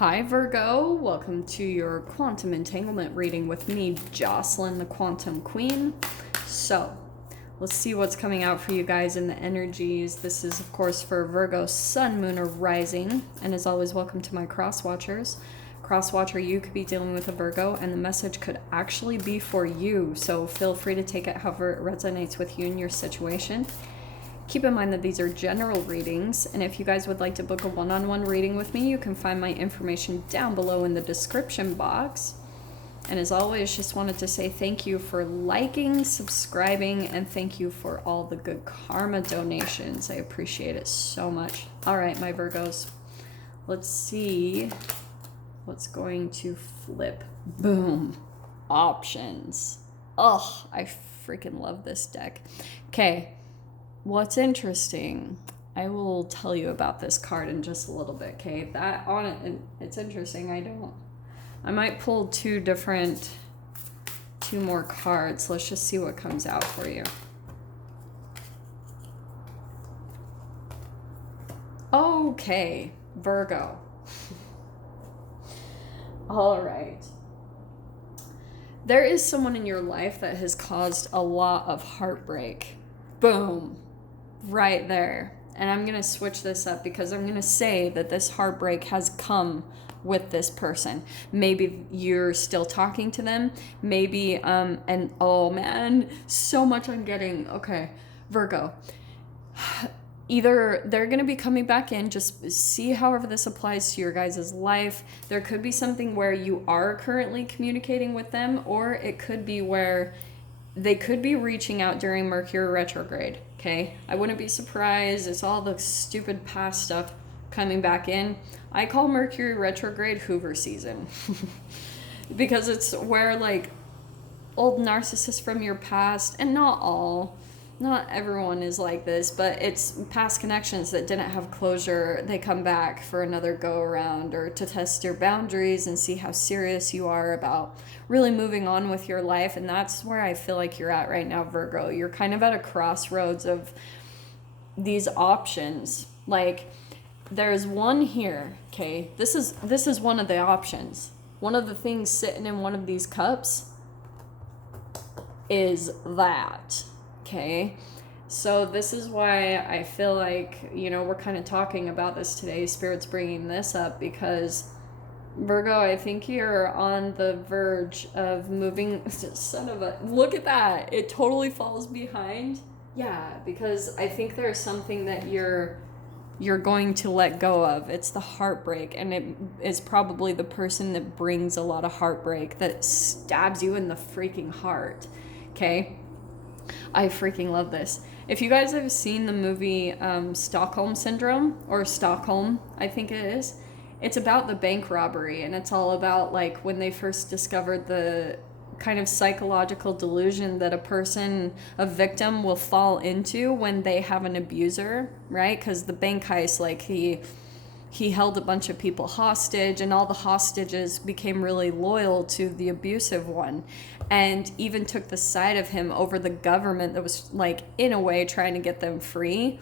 Hi Virgo, welcome to your quantum entanglement reading with me, Jocelyn, the Quantum Queen. So, let's see what's coming out for you guys in the energies. This is, of course, for Virgo, Sun, Moon, or Rising. And as always, welcome to my cross watchers. Cross watcher, you could be dealing with a Virgo, and the message could actually be for you. So feel free to take it however it resonates with you and your situation. Keep in mind that these are general readings, and if you guys would like to book a one-on-one reading with me, you can find my information down below in the description box. And as always, just wanted to say thank you for liking, subscribing, and thank you for all the good karma donations. I appreciate it so much. All right, my Virgos, let's see what's going to flip. Boom. Options. Oh, I freaking love this deck. Okay. What's interesting, I will tell you about this card in just a little bit, okay? That on it, it's interesting. I might pull two more cards. Let's just see what comes out for you. Okay, Virgo. All right. There is someone in your life that has caused a lot of heartbreak. Boom. Right there. And I'm going to switch this up because I'm going to say that this heartbreak has come with this person. Maybe you're still talking to them. Maybe, and oh man, so much I'm getting. Okay, Virgo. Either they're going to be coming back in, just see however this applies to your guys' life. There could be something where you are currently communicating with them, or it could be where they could be reaching out during Mercury retrograde, okay? I wouldn't be surprised. It's all the stupid past stuff coming back in. I call Mercury retrograde Hoover season because it's where, like, old narcissists from your past, and not everyone is like this, but it's past connections that didn't have closure. They come back for another go around or to test your boundaries and see how serious you are about really moving on with your life. And that's where I feel like you're at right now, Virgo. You're kind of at a crossroads of these options. Like, there's one here, okay? This is one of the options. One of the things sitting in one of these cups is that. Okay, so this is why I feel like, we're kind of talking about this today. Spirit's bringing this up because, Virgo, I think you're on the verge of moving. Look at that. It totally falls behind. Yeah, because I think there's something that you're going to let go of. It's the heartbreak, and it is probably the person that brings a lot of heartbreak, that stabs you in the freaking heart. Okay? I freaking love this. If you guys have seen the movie Stockholm Syndrome, or Stockholm, I think it is, it's about the bank robbery, and it's all about, like, when they first discovered the kind of psychological delusion that a victim will fall into when they have an abuser, right? Because the bank heist, like, he held a bunch of people hostage, and all the hostages became really loyal to the abusive one, and even took the side of him over the government that was, like, in a way trying to get them free.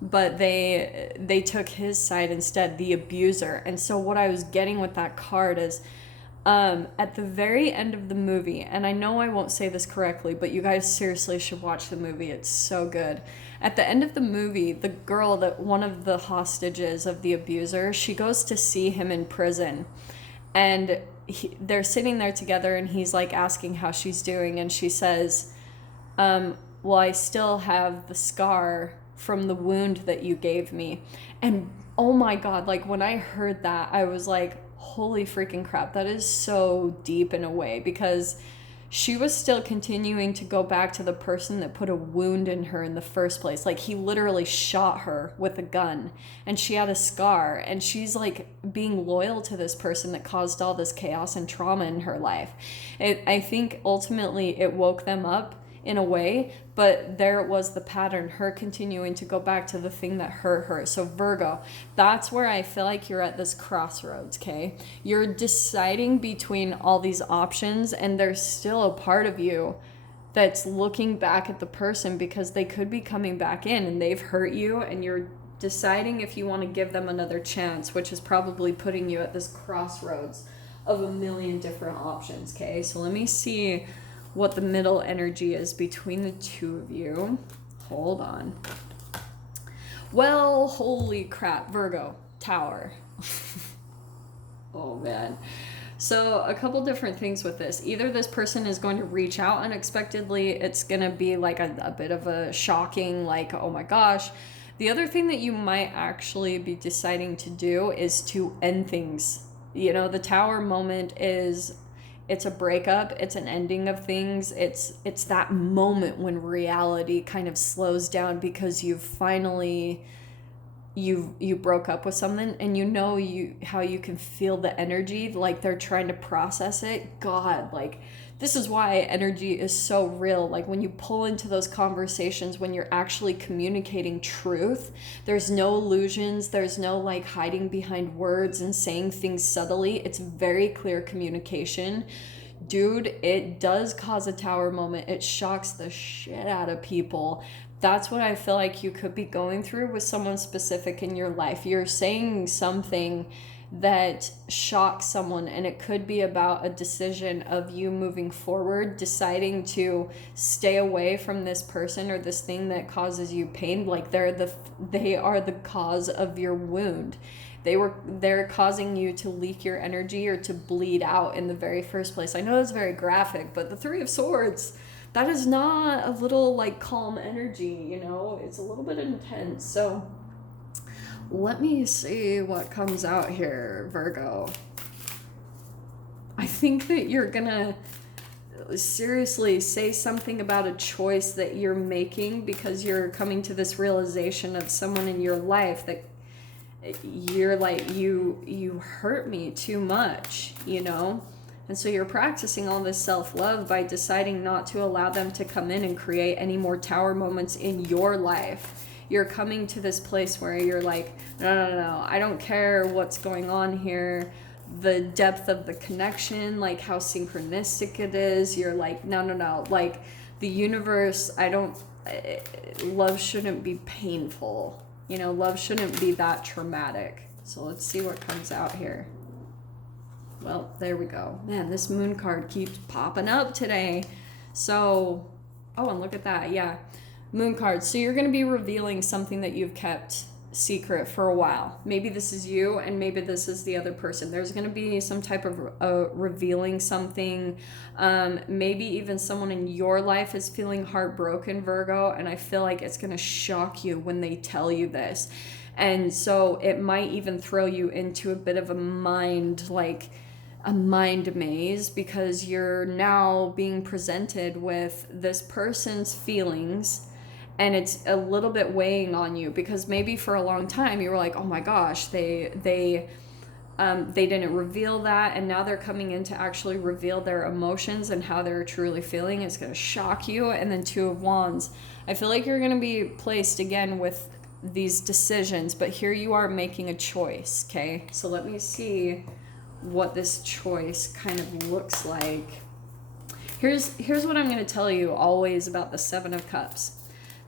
But they took his side instead, the abuser. And so what I was getting with that card is, at the very end of the movie, and I know I won't say this correctly, but you guys seriously should watch the movie. It's so good. At the end of the movie, the girl, that one of the hostages of the abuser, she goes to see him in prison, and they're sitting there together, and he's, like, asking how she's doing, and she says, well, I still have the scar from the wound that you gave me. And oh my God, like, when I heard that, I was like, holy freaking crap, that is so deep in a way, because she was still continuing to go back to the person that put a wound in her in the first place. Like, he literally shot her with a gun, and she had a scar, and she's, like, being loyal to this person that caused all this chaos and trauma in her life. I think ultimately it woke them up in a way, but there it was, the pattern, her continuing to go back to the thing that hurt her. So Virgo, that's where I feel like you're at this crossroads, okay? You're deciding between all these options, and there's still a part of you that's looking back at the person because they could be coming back in and they've hurt you, and you're deciding if you want to give them another chance, which is probably putting you at this crossroads of a million different options, okay? So let me see what the middle energy is between the two of you. Hold on. Well, holy crap, Virgo, Tower. Oh, man. So a couple different things with this. Either this person is going to reach out unexpectedly. It's going to be like a bit of a shocking, like, oh my gosh. The other thing that you might actually be deciding to do is to end things. You know, the Tower moment is, it's a breakup, it's an ending of things. It's that moment when reality kind of slows down because you've finally you broke up with someone, and you know how you can feel the energy, like they're trying to process it. God, like, this is why energy is so real. Like, when you pull into those conversations, when you're actually communicating truth, there's no illusions, there's no like hiding behind words and saying things subtly. It's very clear communication. Dude, it does cause a Tower moment. It shocks the shit out of people. That's what I feel like you could be going through with someone specific in your life. You're saying something that shocks someone, and it could be about a decision of you moving forward, deciding to stay away from this person or this thing that causes you pain. Like, they are the cause of your wound. They're causing you to leak your energy or to bleed out in the very first place. I know it's very graphic, but the Three of Swords, that is not a little like calm energy, you know? It's a little bit intense. So let me see what comes out here, Virgo. I think that you're gonna seriously say something about a choice that you're making because you're coming to this realization of someone in your life that you're like, you hurt me too much, you know? And so you're practicing all this self-love by deciding not to allow them to come in and create any more Tower moments in your life. You're coming to this place where you're like, no, I don't care what's going on here. The depth of the connection, like how synchronistic it is. You're like, no. Like, the universe, love shouldn't be painful. You know, love shouldn't be that traumatic. So let's see what comes out here. Well, there we go. Man, this moon card keeps popping up today. So, oh, and look at that. Yeah, moon card. So you're going to be revealing something that you've kept secret for a while. Maybe this is you, and maybe this is the other person. There's going to be some type of revealing something. Maybe even someone in your life is feeling heartbroken, Virgo, and I feel like it's going to shock you when they tell you this. And so it might even throw you into a bit of a mind maze, because you're now being presented with this person's feelings, and it's a little bit weighing on you, because maybe for a long time you were like, oh my gosh, they didn't reveal that, and now they're coming in to actually reveal their emotions and how they're truly feeling. It's going to shock you. And then Two of Wands, I feel like you're going to be placed again with these decisions, but here you are making a choice. Okay, so let me see what this choice kind of looks like. Here's what I'm going to tell you always about the Seven of Cups.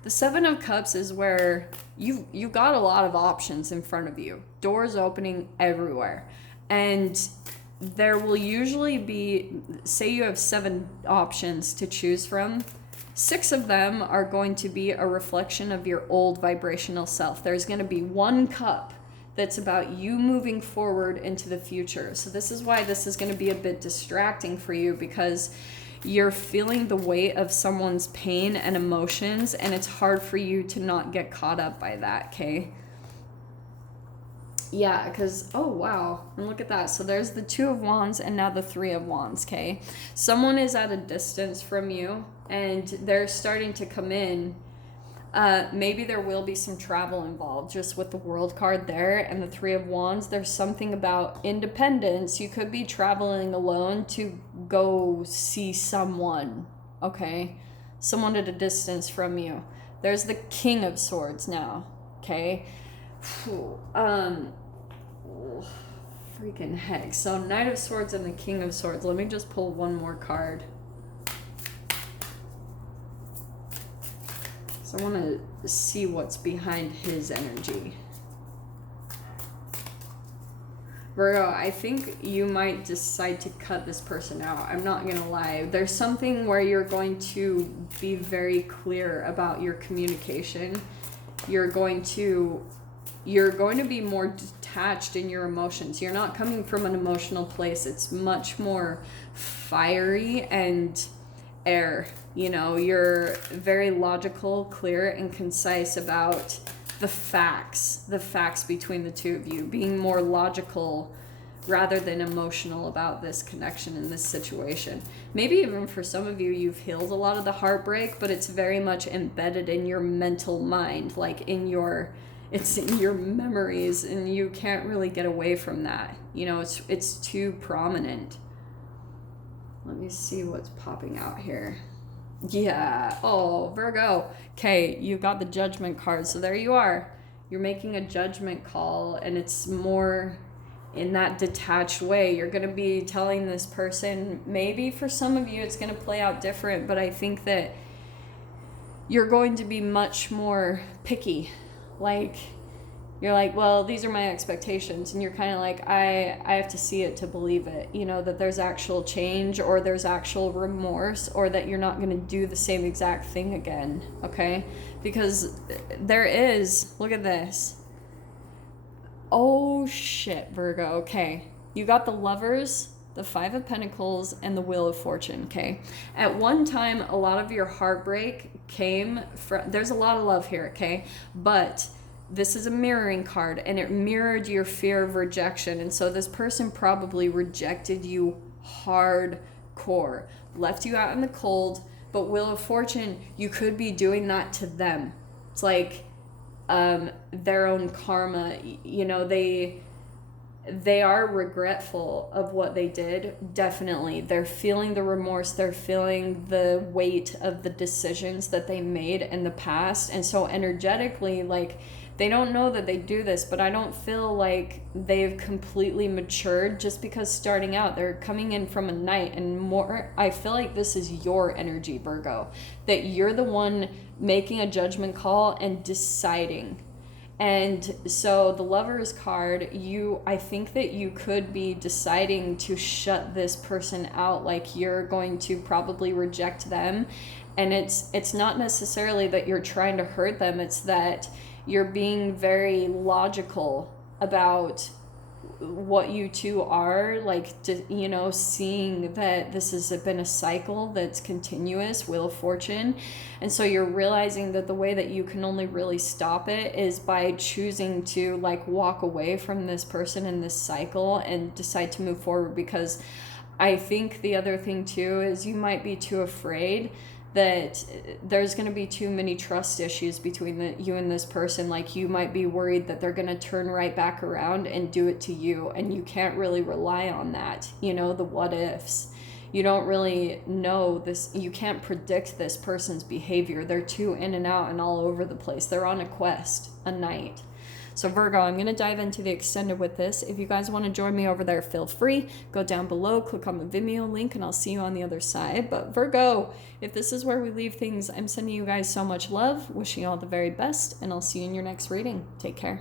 The Seven of Cups is where you've got a lot of options in front of you, doors opening everywhere, and there will usually be, say you have 7 options to choose from, 6 of them are going to be a reflection of your old vibrational self. There's going to be 1 cup that's about you moving forward into the future. So this is why this is going to be a bit distracting for you, because you're feeling the weight of someone's pain and emotions, and it's hard for you to not get caught up by that, okay? Yeah, because, oh, wow, and look at that. So there's the Two of Wands and now the Three of Wands, okay? Someone is at a distance from you, and they're starting to come in. Maybe there will be some travel involved, just with the World card there and the Three of Wands. There's something about independence. You could be traveling alone to go see someone, okay? Someone at a distance from you. There's the King of Swords now, okay? Freaking heck. So Knight of Swords and the King of Swords. Let me just pull one more card. So I want to see what's behind his energy. Virgo, I think you might decide to cut this person out. I'm not going to lie. There's something where you're going to be very clear about your communication. You're going to be more detached in your emotions. You're not coming from an emotional place. It's much more fiery and air. You know, you're very logical, clear, and concise about the facts between the two of you, being more logical rather than emotional about this connection in this situation. Maybe even for some of you, you've healed a lot of the heartbreak, but it's very much embedded in your mental mind, like it's in your memories, and you can't really get away from that. You know, it's too prominent. Let me see what's popping out here. Yeah. Oh, Virgo. Okay, you got the judgment card. So there you are. You're making a judgment call, and it's more in that detached way. You're going to be telling this person, maybe for some of you it's going to play out different, but I think that you're going to be much more picky. Like, you're like, well, these are my expectations. And you're kind of like, I have to see it to believe it. You know, that there's actual change, or there's actual remorse, or that you're not going to do the same exact thing again. Okay? Because there is, look at this. Oh, shit, Virgo. Okay. You got the Lovers, the Five of Pentacles, and the Wheel of Fortune. Okay? At one time, a lot of your heartbreak came from, there's a lot of love here. Okay? But this is a mirroring card, and it mirrored your fear of rejection. And so this person probably rejected you hardcore, left you out in the cold. But Wheel of Fortune, you could be doing that to them. It's like their own karma. You know, they are regretful of what they did. Definitely. They're feeling the remorse. They're feeling the weight of the decisions that they made in the past. And so energetically, like, they don't know that they do this, but I don't feel like they've completely matured just because starting out, they're coming in from a night, and more, I feel like this is your energy, Virgo, that you're the one making a judgment call and deciding. And so the Lovers card, I think that you could be deciding to shut this person out. Like, you're going to probably reject them. And it's not necessarily that you're trying to hurt them. It's that you're being very logical about what you two are, like, you know, seeing that this has been a cycle that's continuous, Wheel of Fortune. And so you're realizing that the way that you can only really stop it is by choosing to, like, walk away from this person in this cycle and decide to move forward. Because I think the other thing too is you might be too afraid that there's going to be too many trust issues between you and this person. Like, you might be worried that they're going to turn right back around and do it to you, and you can't really rely on that. You know, the what ifs. You don't really know this. You can't predict this person's behavior. They're too in and out and all over the place. They're on a quest, a night. So Virgo, I'm going to dive into the extended with this. If you guys want to join me over there, feel free. Go down below, click on the Vimeo link, and I'll see you on the other side. But Virgo, if this is where we leave things, I'm sending you guys so much love, wishing you all the very best, and I'll see you in your next reading. Take care.